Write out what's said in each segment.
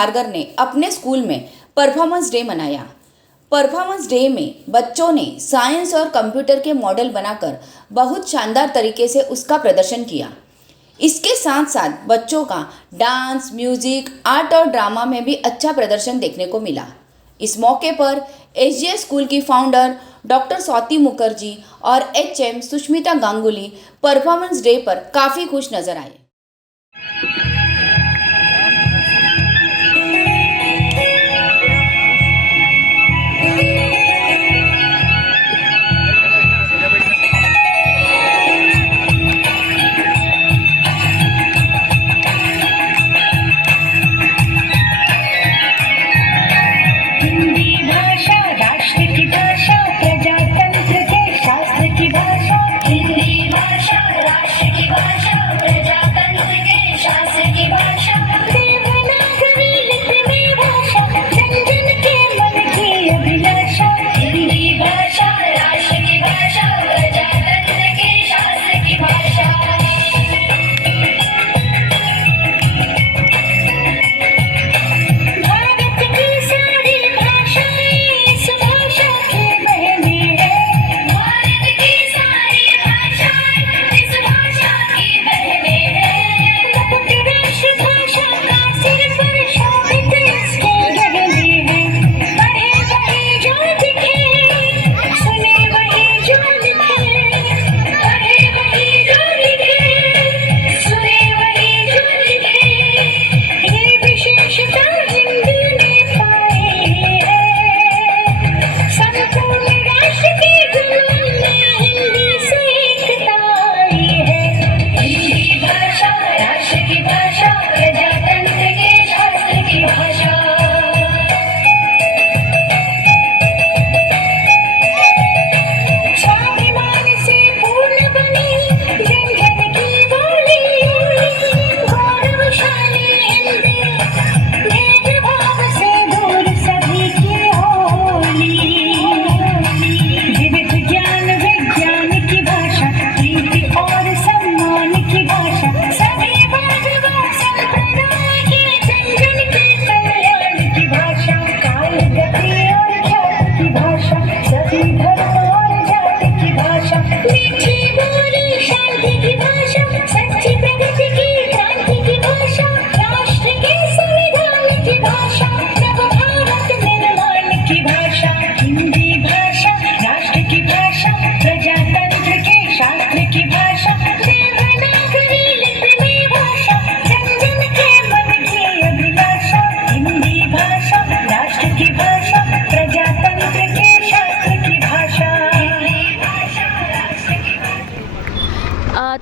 भार्गव ने अपने स्कूल में परफॉर्मेंस डे मनाया। परफॉर्मेंस डे में बच्चों ने साइंस और कंप्यूटर के मॉडल बनाकर बहुत शानदार तरीके से उसका प्रदर्शन किया। इसके साथ साथ बच्चों का डांस, म्यूजिक, आर्ट और ड्रामा में भी अच्छा प्रदर्शन देखने को मिला। इस मौके पर एसजीएस स्कूल की फाउंडर डॉक्टर स्वाति मुखर्जी और HM Sushmita Ganguly performance day पर काफ़ी खुश नजर आए।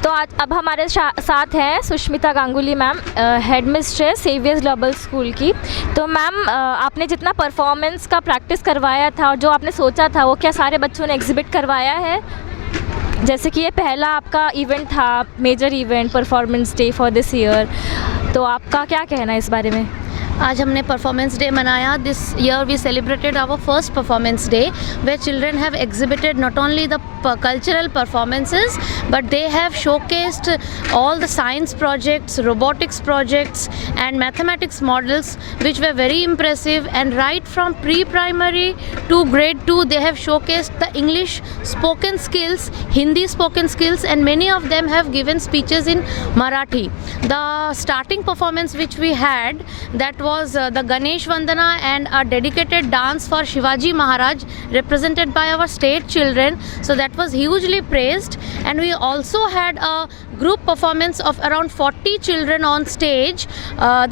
तो आज अब हमारे साथ हैं Sushmita Ganguly ma'am, head mistress saviours global school की। तो मैम, आपने जितना परफॉर्मेंस का प्रैक्टिस करवाया था और जो आपने सोचा था वो क्या सारे बच्चों ने एग्जिबिट करवाया है? जैसे कि ये पहला आपका इवेंट था, major event performance day for this year, तो आपका क्या कहना है इस बारे में? आज हमने परफॉर्मेंस डे मनाया। This year we celebrated our first performance day where children have exhibited not only the cultural performances but they have showcased all the science projects, robotics projects and mathematics models which were very impressive, and right from pre-primary to grade 2 they have showcased the English spoken skills, Hindi spoken skills, and many of them have given speeches in Marathi. The starting performance which we had, that was the Ganesh Vandana and a dedicated dance for Shivaji Maharaj represented by our state children, so that was hugely praised. And we also had a group performance of around 40 children on stage.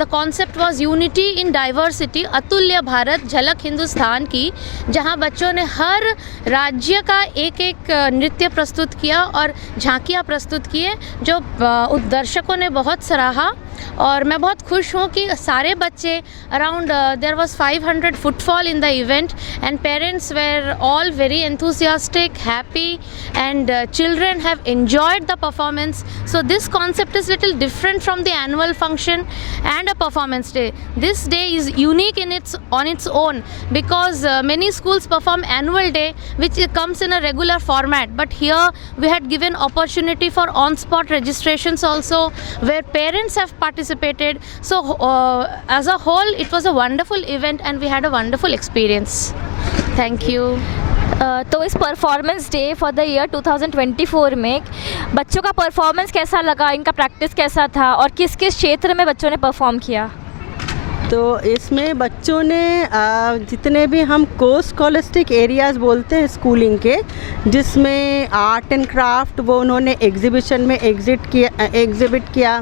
The concept was unity in diversity, अतुल्य भारत झलक हिंदुस्तान की, जहां बच्चों ने हर राज्य का एक एक नृत्य प्रस्तुत किया और झांकियां प्रस्तुत किए, जो दर्शकों ने बहुत सराहा। और मैं बहुत खुश हूँ कि सारे बच्चे around there was 500 footfall in the event, and parents were all very enthusiastic, happy, and children have enjoyed the performance. So this concept is little different from the annual function and a performance day. This day is unique on its own, because many schools perform annual day which comes in a regular format, but here we had given opportunity for on-spot registrations also, where parents have participated. So as a whole, it was a wonderful event and we had a wonderful experience. Thank you. तो इस performance day for the year 2024 में बच्चों का performance कैसा लगा, इनका practice कैसा था और किस किस क्षेत्र में बच्चों ने परफॉर्म किया? तो इसमें बच्चों ने जितने भी हम को स्कॉलस्टिक एरियाज़ बोलते हैं स्कूलिंग के, जिसमें आर्ट एंड क्राफ्ट वो उन्होंने एग्जीबिशन में एग्जिबिट किया।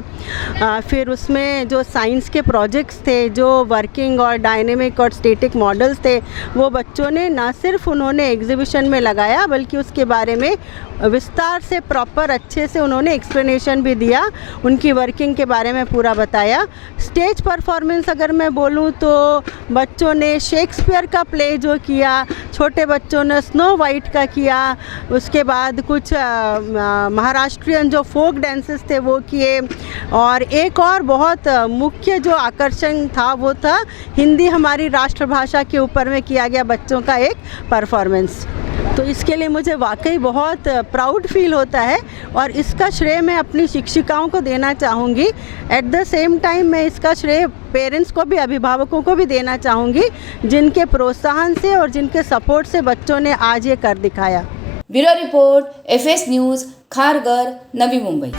फिर उसमें जो साइंस के प्रोजेक्ट्स थे, जो वर्किंग और डायनेमिक और स्टैटिक मॉडल्स थे, वो बच्चों ने ना सिर्फ उन्होंने एग्जीबिशन में लगाया बल्कि उसके बारे में विस्तार से प्रॉपर अच्छे से उन्होंने एक्सप्लेनेशन भी दिया, उनकी वर्किंग के बारे में पूरा बताया। स्टेज परफॉर्मेंस अगर मैं बोलूं तो बच्चों ने शेक्सपियर का प्ले जो किया, छोटे बच्चों ने स्नो वाइट का किया, उसके बाद कुछ महाराष्ट्रियन जो फोक डांसेस थे वो किए, और एक और बहुत मुख्य जो आकर्षण था वो था हिंदी हमारी राष्ट्रभाषा के ऊपर में किया गया बच्चों का एक परफॉर्मेंस। तो इसके लिए मुझे वाकई बहुत प्राउड फील होता है और इसका श्रेय मैं अपनी शिक्षिकाओं को देना चाहूँगी। एट द सेम टाइम मैं इसका श्रेय पेरेंट्स को भी, अभिभावकों को भी देना चाहूँगी, जिनके प्रोत्साहन से और जिनके सपोर्ट से बच्चों ने आज ये कर दिखाया। Bureau report, FS news, Kharghar, Navi Mumbai.